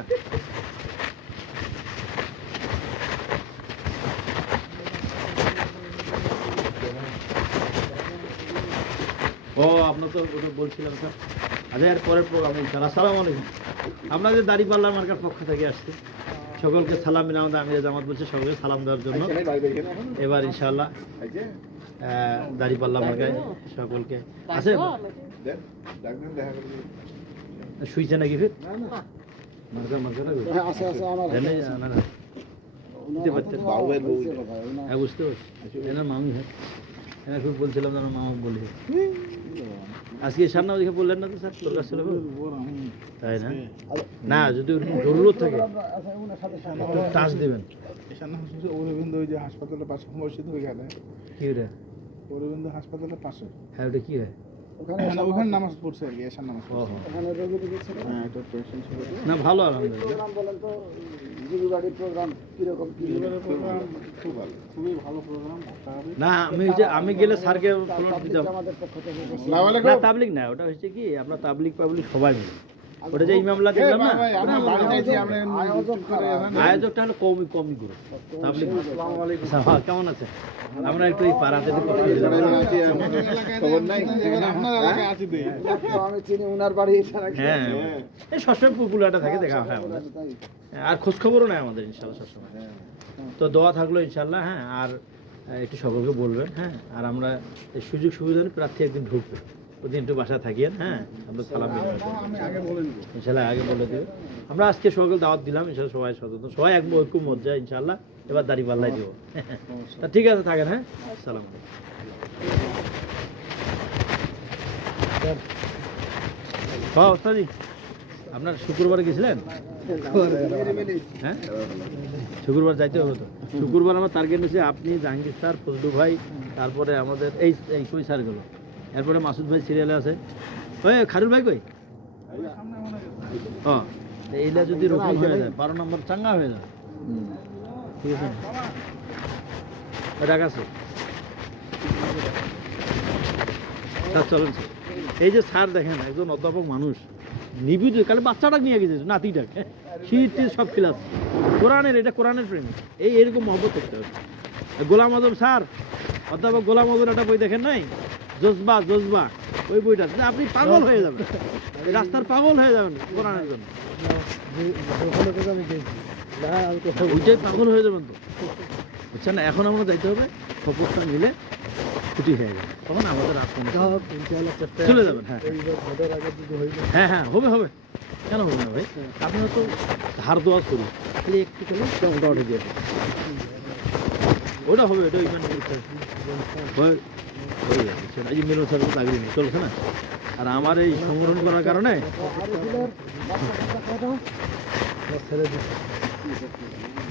ও আপনার তো ওটা বলছিলাম স্যার। আচ্ছা এর পরের প্রোগ্রাম ইনশাআল্লাহ। আসসালামু আলাইকুম। আমরা যে দাড়িপাল্লা মার্কার পক্ষ থেকে আসছি, সকলকে সালাম দিলাম। আমাদের আমির জামাত বলছে সকলকে সালাম দেওয়ার জন্য। এবার ইনশাআল্লাহ দাড়িপাল্লা মার্কায় সকলকে আছে। শুইছে নাকি ফির মার্কা মার্কাটা আছে আছে আমার দিতে পারতেন। হ্যাঁ বুঝতে পারছি, এনার মামি হয়। এনার খুব বলছিলাম যেন মামা বলি। আজকে সামনে ওদিকে বললেন না তো স্যার, তোর কাছে ছিল তাই না? না যদি ওরকম জরুরত থাকে টাচ দেবেন। অরবিন্দ ওই যে হাসপাতালের পাশে মসজিদ ওইখানে, কি রে? অরবিন্দ হাসপাতালের পাশে হ্যাঁ ওটা কি হয়? ওখানে নামাজ পড়ছে আর কি, এশার নামাজ পড়ছে। ওহো। ওখানে রোগী দিচ্ছে হ্যাঁ, এটা পেশেন্ট ছিল। না ভালো আলহামদুলিল্লাহ। প্রোগ্রাম বলেন তো, জিবি বাড়ির প্রোগ্রাম কিরকম কি? প্রোগ্রাম খুব ভালো, খুবই ভালো প্রোগ্রাম। না আমি গেলে স্যারকে ফ্লোর দিতাম। আমাদের পক্ষ থেকে না তাবলিগ না, ওটা হচ্ছে কি আমরা তাবলিগ পাবলিক সবাই মিলে ওটা যে ইমামলা দেখলাম না, আয়োজকটা হলো কমই করে তাবলিগ। হ্যাঁ কেমন আছে? আমরা একটু এই পাড়াতে একটু কষ্ট দিলাম। আমি চিনি উনার বাড়ি। হ্যাঁ এই সবসময় পুকুলাটা থাকে, দেখা হয় আমাদের। আর খোঁজ খবরও নেই আমাদের ইনশাল্লাহ সবসময়। তো দোয়া থাকলো ইনশাল্লাহ। হ্যাঁ আর একটু সকলকে বলবেন। হ্যাঁ আর আমরা এই সুযোগ সুবিধা হলে প্রার্থী একদিন ঢুকবে, ওদিন একটু বাসায় থাকিয়েন। হ্যাঁ আমরা সালাম ইনশাল্লাহ আগে বলে দেবে। আমরা আজকে সকল দাওয়াত দিলাম ইনশাল্লাহ, সবাই সচেতন, সবাই এক ঐক্য মজ্জা ইনশাল্লাহ। এবার দাড়ি পাল্লাই দেবো। তা ঠিক আছে থাকেন। হ্যাঁ সালাম আলাইকুম। হ্যাঁ ওস্তাদি আপনার শুক্রবারে গেছিলেন? হ্যাঁ শুক্রবার যাইতে হবে তো। শুক্রবার আমার টার্গেট নিয়েছে আপনি, জাহাঙ্গীর স্যার, ফজলু ভাই, তারপরে আমাদের এই কই স্যারগুলো, এরপরে মাসুদ ভাই সিরিয়ালে আছে। ওই খারুল ভাই কই? হ্যাঁ এইটা যদি রকম হয়ে যায় 12 নম্বর চাঙ্গা হয়ে যায়। ঠিক আছে রাখ আছে স্যার। চলেন স্যার। এই যে স্যার দেখেন একজন অধ্যাপক মানুষ, নিবিড় কালে বাচ্চাটা নিয়ে গেছে নাতিটাকে, শীত সব ক্লাস কোরআনের, এটা কোরআনের প্রেম। এরকম মহব্বত করতে হবে। গোলাম আজম স্যার, অধ্যাপক গোলাম আজম একটা বই দেখেন নাই, জজবা জজবা, ওই বইটা আপনি পাগল হয়ে যাবেন, রাস্তার পাগল হয়ে যাবেন কোরআনের জন্য। ওইটাই পাগল হয়ে যাবেন তো, বুঝছেন না? এখন আমরা যাইতে হবে, সপোর্টটা মিলে ছুটি হয়ে যাবে, তখন আমাদের আর চলে যাবেন। হ্যাঁ হ্যাঁ হ্যাঁ হবে হবে, কেন হবে না ভাই? আপনি তো ধার দেওয়া করি, খালি একটু খালি ওটা উঠে দিয়ে ওটা হবে, ওটা ইমান হয়ে যাচ্ছে। এই যে মিলন সার্ভিস চাকরি নেই চলছে না, আর আমার এই সংগ্রহণ করার কারণে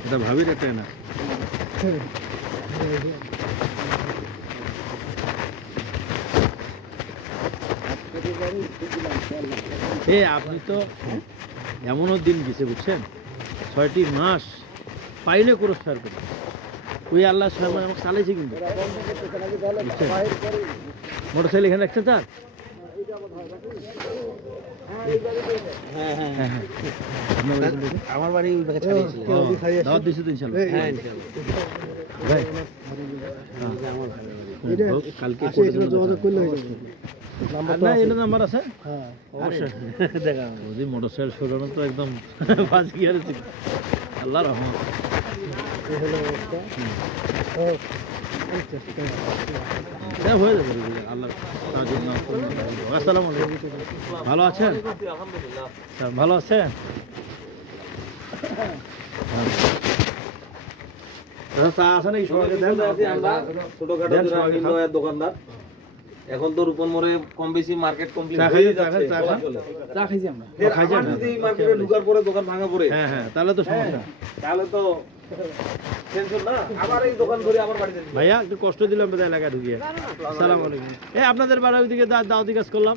এটা ভাবি রে না। আপনি তো এমনও দিন গেছে বুঝছেন, 6টি মাস পাইলে ক্রস ফায়ার করে ওই আল্লাহ সাহেব আমাকে চালাইছে। কিন্তু মোটর সাইকেল এখানে রাখছেন স্যার? আমার বাড়ি দাওয়াত দিয়েছে তো ইনশাল্লাহ। ভাই কালকে না এটা নাম্বার আছে অবশ্যই দেখা। মোটর সাইকেল শোরুমে তো একদম বাজি গিয়ে আল্লাহ রহমত। এটা হয়ে যাবে আল্লাহ। আসসালামু আলাইকুম, ভালো আছেন স্যার? ভালো আছেন? চা আছে নাকি? সবাইকে দেন। ছোটখাটো দেন যারা সবাইকে নিম্ন আয়ের দোকানদার, এখন তো রূপন মোড়ে কম বেশি মার্কেট কমপ্লিট চা হয়ে খাই, চা যাচ্ছে, খাই, চা বলা খাই। চলে। খাইছি আমরা। ফের খাইছেন আবার না? যদি এই মার্কেটে ঢুকার পরে দোকান ভাঙা পড়ে, হ্যাঁ হ্যাঁ, তাহলে তো সমস্যা। তাহলে তো টেনশন না, আবার এই দোকান ধরে আবার বাড়িতে যেতে হবে। ভাইয়া একটু কষ্ট দিলাম বেদা এলাকায় ঢুকিয়ে। আসসালামু আলাইকুম। আপনাদের বাড়ি ওইদিকে দাওয়াতি কাজ করলাম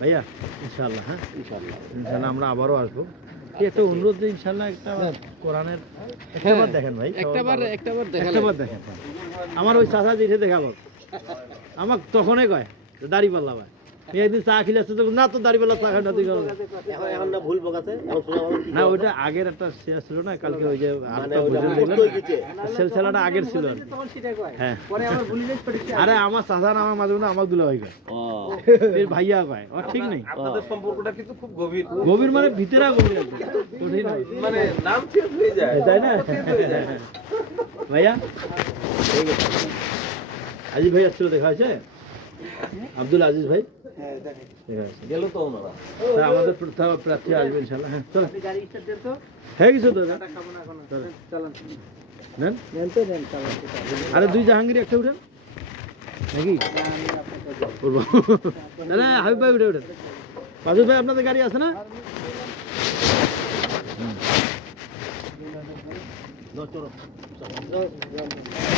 ভাইয়া, ইনশাআল্লাহ। হ্যাঁ ইনশাআল্লাহ আমরা আবারও আসবো। কি একটা অনুরোধ যে ইনশাআল্লাহ একটা কোরআনের একটাবার দেখেন ভাই, একটাবার দেখেন। আমার ওই চাচা যেটা দেখালো আমাকে তখনই কয় দাড়ি পাল্লা ভাই, একদিন চা খেলে আসছে তখন, না তো দাড়ি পাল্লা চা খাই না তুই খাও। এখন না ভুল বকাতে, এখন শোনা বলো কি না ওইটা আগের একটা শেয়ার ছিল না কালকে, ওই যে মানে আটটা ওইটা বুঝে মুখস্থ দিলেন। হয়ে গেছে। সেলসেলাটা আগের ছিল আর কি। হ্যাঁ আরে আমার চাচা না, আমার মাঝে মধ্যে আমার দুলা ভাই কয়, ও এর ভাইয়া কয়, ও ঠিক নেই। আপনাদের সম্পর্কটা কিন্তু খুব গভীর, গভীর মানে ভিতরে গভীর একদম। কঠিন হয়। মানে নাম চেঞ্জ হয়ে যায়, তাই না ভাইয়া? ঠিক আছে। আজিজ ভাই আসছিল, দেখা হয়েছে? আব্দুল আজিজ ভাই দেখা হয়েছে। গেল তো ওনারা। তা আমাদের প্রার্থী আসবে ইনশাল্লাহ। হ্যাঁ চলো, হ্যাঁ কিছু তো নেন। আরে দুই জাহাঙ্গীর একটা উঠেন নাকি? বলবো তাহলে হাবিব ভাই উঠে উঠেন। বাজু ভাই আপনাদের গাড়ি আছে না?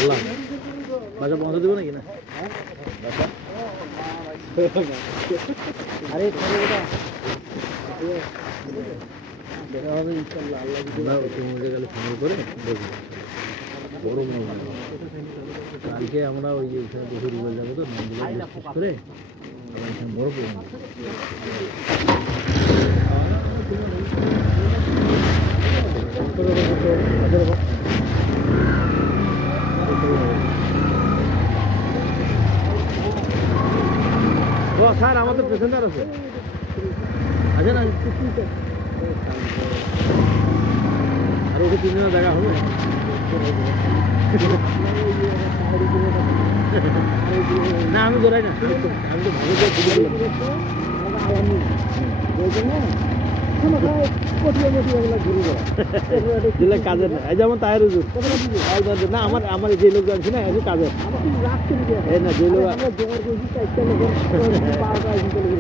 আল্লাহ, বাসা বন্ধ দেবো নাকি না? আরে গেলে ফোন করে দেখবো। বড় মনে হয় কালকে আমরা ওই যে এখানে বসে রুবেল যাবো তো, নামগুলো শেষ করে আবার এখানে বড় প্রোগ্রাম। ও স্যার আমাদের প্যাসেঞ্জার আছে, আছে না? আর ওকে তিনজনের জায়গা হবে। না আমি দৌড়াই না, আমি তো ভালো করে ছবি দিলে কাজের না। এই যেমন তাহের হুজুর না, আমার যে লোক জানছি না এখন কাজের এই না, যে লোক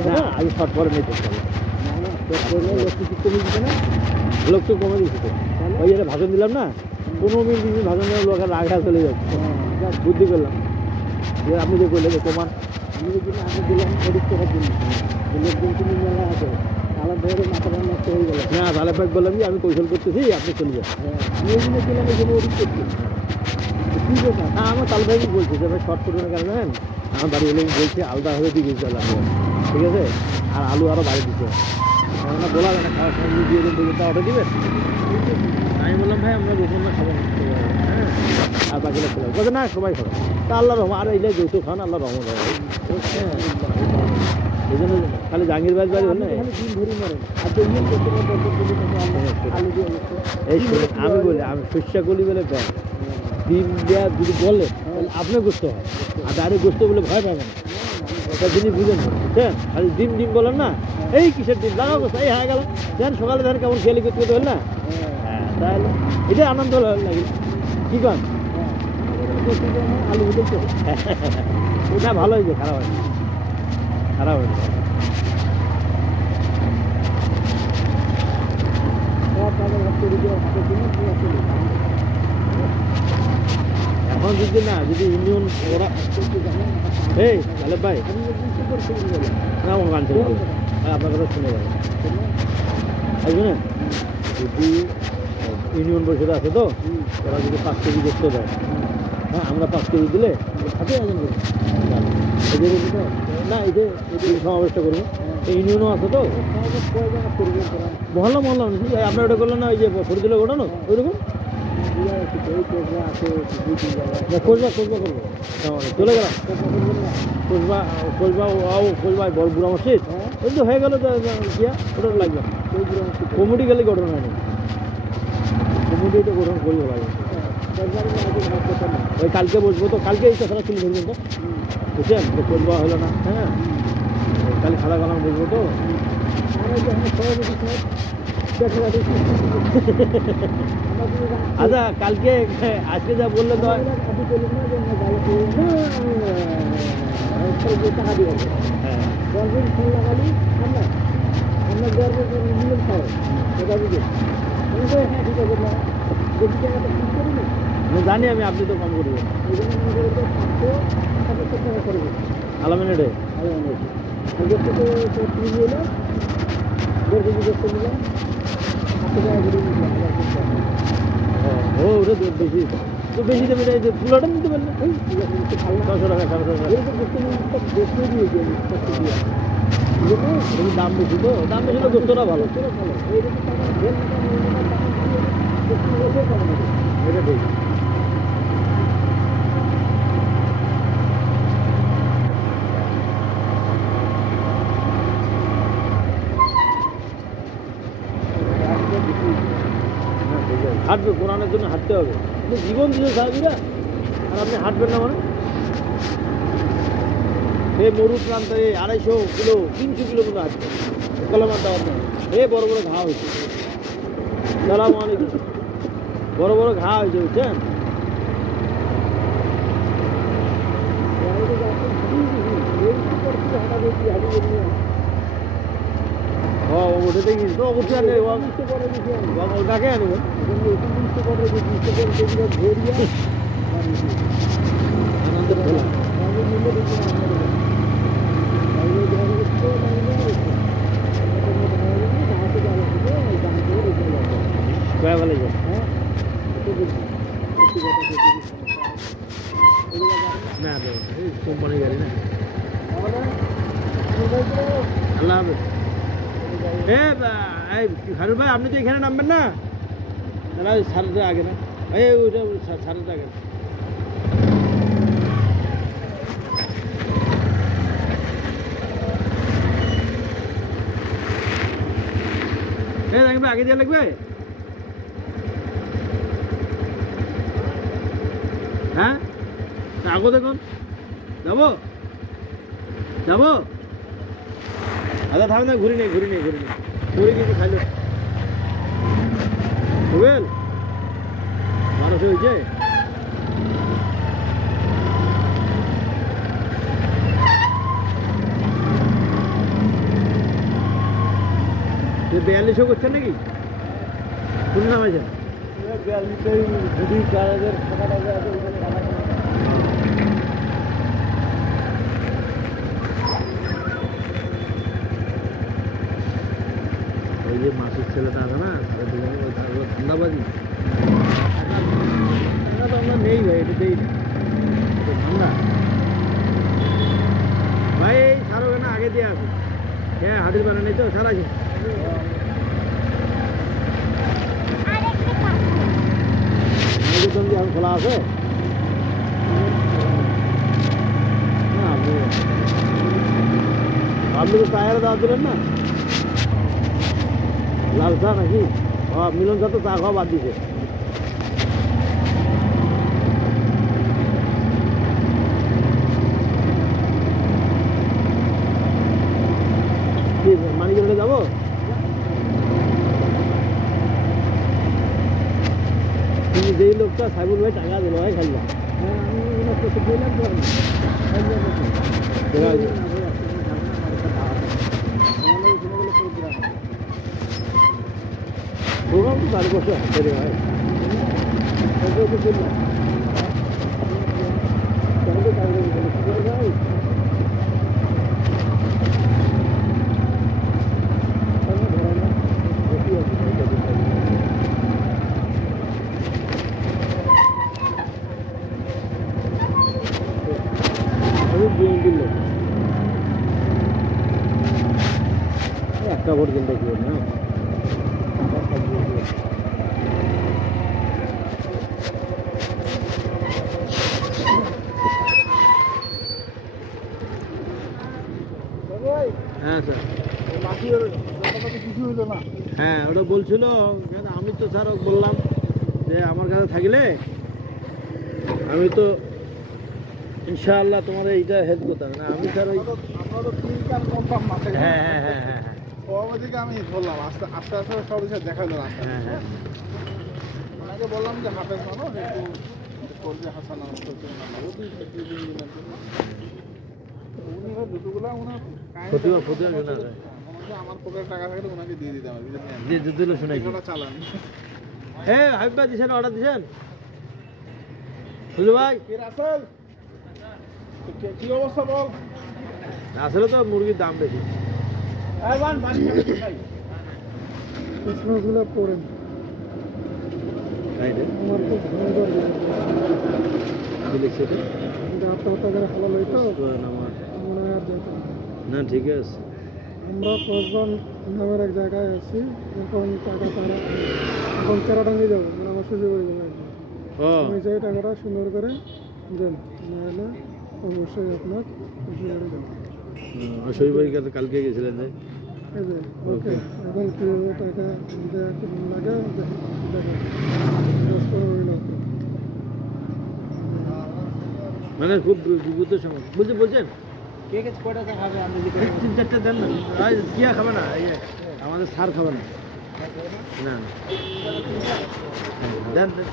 না আমি শর্ট পরে নিতে লোক তো কমে দিচ্ছে। ওই একটা ভাষণ দিলাম না, 15 মিনিট 20 মিনিট ভাষণ দিলাম, লোকের রাগা চলে যাচ্ছে। বুদ্ধি করলাম যে আপনি যে করলেন কমান, আমি আগে দিলাম এডিট করার জন্য, লোকজন তুমি মেলা আছে আলাদা ধরে মাথাটা নষ্ট হয়ে গেল। না তাহলে ভাই বললাম যে আমি কৌশল করতেছি, আপনি চলে যান। আমি ওই জন্য দিলাম, এই জন্য এডিট করছি। ঠিক আছে, না আমার তাল ভাই বলছি যে ভাই শর্ট করবেন কেন জানেন, আমার বাড়ি এলে বলছি আলাদাভাবে দিয়ে দিতে লাগবে, ঠিক আছে? আর আলু আরও বাড়ি দিতে হবে, কেননা বলা যায় না খাওয়ার সময় দিয়ে দেন দিকে, তা অর্ডার দিবেন। আমি বললাম ভাই আমরা গোপন না খাবো, হ্যাঁ আর বাকিটা চলে বলছে না সবাই খাবে। তা আল্লাহ রহমান, আর এইটা যৌথ খান আল্লাহ রহমান হবে। হ্যাঁ এই জন্য খালি জাহাঙ্গীর বাড়ি বাড়ি হলে দিন ধরে মরে আর তো ইয়ে করতে পারবো, আলু দিয়ে এই শুনে আমি বলি, আমি শস্যা কলি বলে ব্যাগ ডিম দেওয়া যদি বলে তাহলে আপনার গোস্ত হয়, আর ডাইরেক্ট গোস্ত বলে ভয় পাবে না। একটা জিনিস বুঝেন না, বুঝছেন? খালি ডিম ডিম বলেন না, এই কিসের ডিম লাগাও গোস্ত, এই হয়ে গেল দেন সকালে দেন কেমন খেয়ালি করতে করতে হল না। হ্যাঁ তাহলে এটাই আনন্দ লাগে, কি কন? আলু দিতে ওটা ভালো হয়েছে, খারাপ হয়নি, খারাপ হয়নি। এখন যদি না, যদি ইউনিয়ন ওরা এই তাহলে ভাই না আমার গান শুনতে হবে, আপনার কথা শুনে যাবে শুনেন। যদি ইউনিয়ন পরিষদ আছে তো, ওরা যদি 5 কেজি গোস্ত দেয়, হ্যাঁ আমরা 5 কেজি দিলে হাতে আয়োজন করবো না, এই যে সমাবেশটা করবো, এই ইউনিয়নও আছে তো মহল্লা মহল্লা আপনার ওটা করলেন না, ওই যে ফরিদুল্লাহ ঘটানো ওইরকম খোঁজবা করবো চলে গেলাম খোঁজবা বড় বুড়া মসজিদ ওই তো হয়ে গেল, গিয়া ওটা লাগবে কমিটি গেলে ঘটনা হয়নি। কমিটি তো গঠন করি ভালো ওই কালকে বসবো তো কালকে এই কথাটা তুলে ধরবেন তো বুঝছেন যে করবো হলো না হ্যাঁ কাল খালা গালাম বসবো তো আচ্ছা কালকে আজকে যা বললেন তো হ্যাঁ আমি জানি আমি আপনি তো কম করবেন আলামিনেটে ও ওটা বেশি তো বেশি দেবে পুরোটা নিতে পারলে 600 টাকা 700 টাকা দাম বেশি তো দাম বেশি তো গোস্তটা ভালো এটা ঠিক হাঁটবে কোরআনের জন্য হাঁটতে হবে আপনি জীবন দিয়েছে সাহাবীরা আর আপনি হাঁটবেন না মানে এই মরু প্রান্তে 250 কিলো 300 কিলো মতো হাঁটবে কলমার দাওয়াত নেই বড় বড় ঘা হয়েছে সালাম আলাইকুম বড় বড় ঘা হয়েছে বুঝছেন ওটা দেখি তো অবশ্যই আনবে কাকে আনবে ভালো না কোম্পানি গাড়ি না আল্লাহ হাফেজ খারুল ভাই আপনি তো এখানে নামবেন না তাহলে সারটা আগে না ওইটা সারটা আগে লাগবে আগে দিয়ে লাগবে হ্যাঁ আগো দেখুন যাবো যাবো আচ্ছা থাম না ঘুরি নেই ঘুরি কিছু খাইলো বুঝলেন 1200 হয়েছে বিয়াল্লিশশো করছেন নাকি কোন নাম আছে 42 ওই যে মাসির ছেলেটা আছে না ঠান্ডাবাজি ঠান্ডা তো আমরা নেই ভাই এটা দেই না ঠান্ডা ভাই সারো কেন আগে দিয়ে আসো হ্যাঁ হাতির বানা নেই তো সারা আছে খোলা আছে আপনি তো টায়ার দাওয়া দিলেন না লাল চা নাকি মিলন চা তো চা খাওয়া বাদ দিছে মানিকগঞ্জে যাবো কিন্তু যেই লোকটা সাইবুল ভাই টাকা দিল ভাই খাইলাম দোকান তো 4 বছর হাতে রে ভাই একটা ভোট কিনতে কি না হ্যাঁ স্যার হ্যাঁ ওটা বলছিল আমি তো স্যার বললাম যে আমার কাছে থাকলে আমি তো ইনশাআল্লাহ তোমার এইটা হেল্প করতাম না আমি স্যার ওই আমরা তো 3 কান কনফার্ম মাসে হ্যাঁ হ্যাঁ হ্যাঁ হ্যাঁ হ্যাঁ ওদিকে আমি বললাম আস্তে আস্তে আস্তে সব কিছু দেখালো রাস্তা হ্যাঁ হ্যাঁ ওনাকে বললাম যে হাফেজ মানো একটু করবে হাসান উনি দুটোগুলা ওনার ফতুয়া ফতুয়া শোনা যায় আমার পকেটে টাকা থাকলে ওনাকে দিয়ে দিতে হবে যে যুদ্ধগুলো শোনাই চালান হ্যাঁ হাবিব ভাই দিছেন অর্ডার দিছেন বুঝলো ভাই কে রাসেল কি অবস্থা বল আসলে তো মুরগির দাম বেশি প্রশ্নগুলো পড়েন তাই রে আমার খুব সুন্দর কি লিখছে এটা? আত্মহত্যা করে হালাল হইতো কোরআন আমার মনে হয় আর যাইতো না। না ঠিক আছে আমরা পাঁচজন নামের এক জায়গায় আছি এখন টাকা তারা এখন চেরাডাঙ্গি যাবো মানে আমার সুযোগ হয়ে যাবে একদম ও আমি চাই টাকাটা সুন্দর করে দেন নাহলে অবশ্যই আপনার খুশি হয়ে যাবে শরীর কাছে কালকে গেছিলেন যে এই যে ওকে এখন কীভাবে টাকা দিতে লাগে দেখেন মানে খুব বিপদের সময় বলছেন কে কে কয়টা খাবে আমি যদি 3-4টা দেন না আর কিয়া খাবে না এই যে আমাদের সার খাবে না না না। দেন দেন।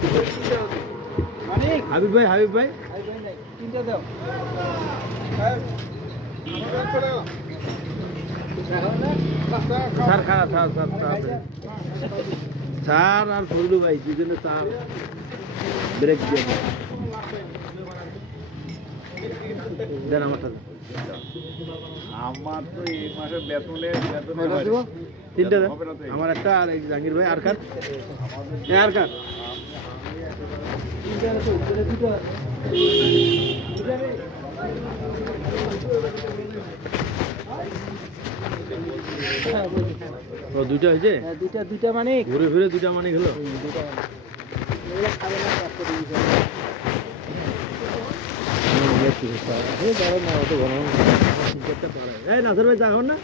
হাবিব ভাই তিনটা দাও স্যার খারাপ স্যার আর ফজলু ভাই দুজনে স্যার ব্রেক দিয়ে দেন। দেন আমারটা দেন। আমার তো এই মাসে বেতনে তিনটা দেন আমার একটা আর এই জাহাঙ্গীর ভাই আর কার আর কার ও দুইটা হয়েছে দুইটা মানে ঘুরে ফিরে দুইটা মানে গেল নাসর ভাই যাখন না